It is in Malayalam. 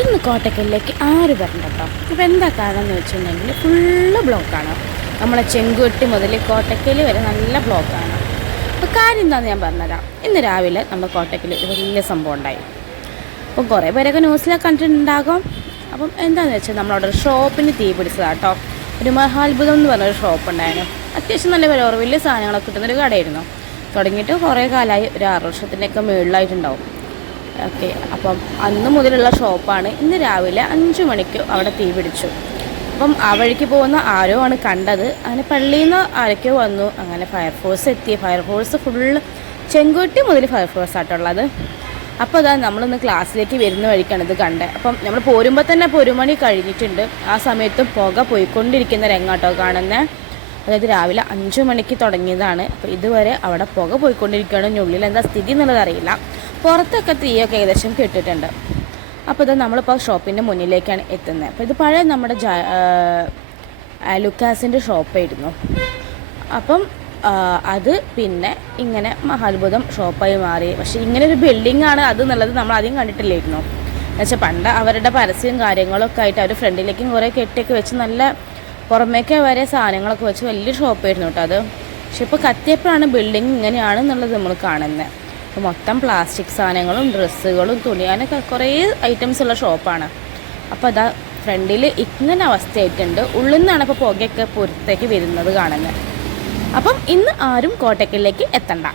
ഇന്ന് കോട്ടക്കലിലേക്ക് ആര് വരണ്ട കേട്ടോ. അപ്പോൾ എന്താ കാരണം എന്ന് വെച്ചിട്ടുണ്ടെങ്കിൽ ഫുള്ള് ബ്ലോക്കാണ്. നമ്മളെ ചെങ്കുവെട്ടി മുതൽ കോട്ടക്കൽ വരെ നല്ല ബ്ലോക്കാണ്. അപ്പോൾ കാര്യം എന്താണെന്ന് ഞാൻ പറഞ്ഞുതരാം. ഇന്ന് രാവിലെ നമ്മുടെ കോട്ടക്കൽ ഒരു വലിയ സംഭവം ഉണ്ടായി. അപ്പം കുറേ പേരൊക്കെ ന്യൂസിലൊക്കെ കണ്ടിട്ടുണ്ടാകും. അപ്പം എന്താണെന്ന് വെച്ചാൽ നമ്മളവിടെ ഒരു ഷോപ്പിന് തീ പിടിച്ചതാണ് കേട്ടോ. ഒരു മഹാത്ഭുതം എന്ന് പറഞ്ഞൊരു ഷോപ്പ് ഉണ്ടായിരുന്നു. അത്യാവശ്യം നല്ല വില കുറവ് വലിയ സാധനങ്ങളൊക്കെ കിട്ടുന്നൊരു കടയായിരുന്നു. തുടങ്ങിയിട്ട് കുറേ കാലമായി, ഒരു 6 വർഷത്തിൻ്റെയൊക്കെ മുകളിലായിട്ടുണ്ടാവും. ഓക്കെ, അപ്പം അന്ന് മുതലുള്ള ഷോപ്പാണ്. ഇന്ന് രാവിലെ 5 മണിക്ക് അവിടെ തീ പിടിച്ചു. അപ്പം ആ വഴിക്ക് പോകുന്ന ആരോ ആണ് കണ്ടത്. അങ്ങനെ പള്ളിയിൽ നിന്ന് ആരൊക്കെയോ വന്നു. അങ്ങനെ ഫയർഫോഴ്സ് എത്തി. ഫയർഫോഴ്സ് ഫുള്ള് ചെങ്കുവെട്ടി മുതൽ ഫയർഫോഴ്സ് ആയിട്ടുള്ളത്. അപ്പോൾ അതാ നമ്മളിന്ന് ക്ലാസ്സിലേക്ക് വരുന്ന വഴിക്കാണ് ഇത് കണ്ടത്. അപ്പം നമ്മൾ പോരുമ്പോൾ തന്നെ ഇപ്പോൾ 1 മണി കഴിഞ്ഞിട്ടുണ്ട്. ആ സമയത്തും പുക പോയിക്കൊണ്ടിരിക്കുന്ന രംഗാട്ടോ കാണുന്നത്. അതായത് രാവിലെ 5 മണിക്ക് തുടങ്ങിയതാണ്. അപ്പോൾ ഇതുവരെ അവിടെ പുക പോയിക്കൊണ്ടിരിക്കുകയാണ്. ഉള്ളിൽ എന്താ സ്ഥിതി എന്നുള്ളത് അറിയില്ല. പുറത്തൊക്കെ തീയൊക്കെ ഏകദേശം കെട്ടിട്ടുണ്ട്. അപ്പോൾ ഇത് നമ്മളിപ്പോൾ ഷോപ്പിൻ്റെ മുന്നിലേക്കാണ് എത്തുന്നത്. അപ്പോൾ ഇത് പഴയ നമ്മുടെ ലുക്കാസിൻ്റെ ഷോപ്പായിരുന്നു. അപ്പം അത് പിന്നെ ഇങ്ങനെ മഹാത്ഭുതം ഷോപ്പായി മാറി. പക്ഷേ ഇങ്ങനെ ഒരു ബിൽഡിംഗ് ആണ് അത് എന്നുള്ളത് നമ്മൾ ആദ്യം കണ്ടിട്ടില്ലായിരുന്നു. എന്നുവെച്ചാൽ പണ്ട് അവരുടെ പരസ്യവും കാര്യങ്ങളൊക്കെ ആയിട്ട് അവർ ഫ്രണ്ടിലേക്കും കുറേ കെട്ടിയൊക്കെ വെച്ച് നല്ല പുറമേക്ക് വരെ സാധനങ്ങളൊക്കെ വെച്ച് വലിയ ഷോപ്പായിരുന്നു കേട്ടോ അത്. പക്ഷെ ഇപ്പോൾ കത്തിയപ്പോഴാണ് ബിൽഡിങ് ഇങ്ങനെയാണെന്നുള്ളത് നമ്മൾ കാണുന്നത്. അപ്പോൾ മൊത്തം പ്ലാസ്റ്റിക് സാധനങ്ങളും ഡ്രസ്സുകളും തുണിയാനൊക്കെ കുറേ ഐറ്റംസ് ഉള്ള ഷോപ്പാണ്. അപ്പോൾ അതാ ഫ്രണ്ടിൽ ഇങ്ങനെ അവസ്ഥയായിട്ടുണ്ട്. ഉള്ളിൽ നിന്നാണ് ഇപ്പോൾ പുകയൊക്കെ പുറത്തേക്ക് വരുന്നത് കാണുന്നത്. അപ്പം ഇന്ന് ആരും കോട്ടക്കലിലേക്ക് എത്തണ്ട.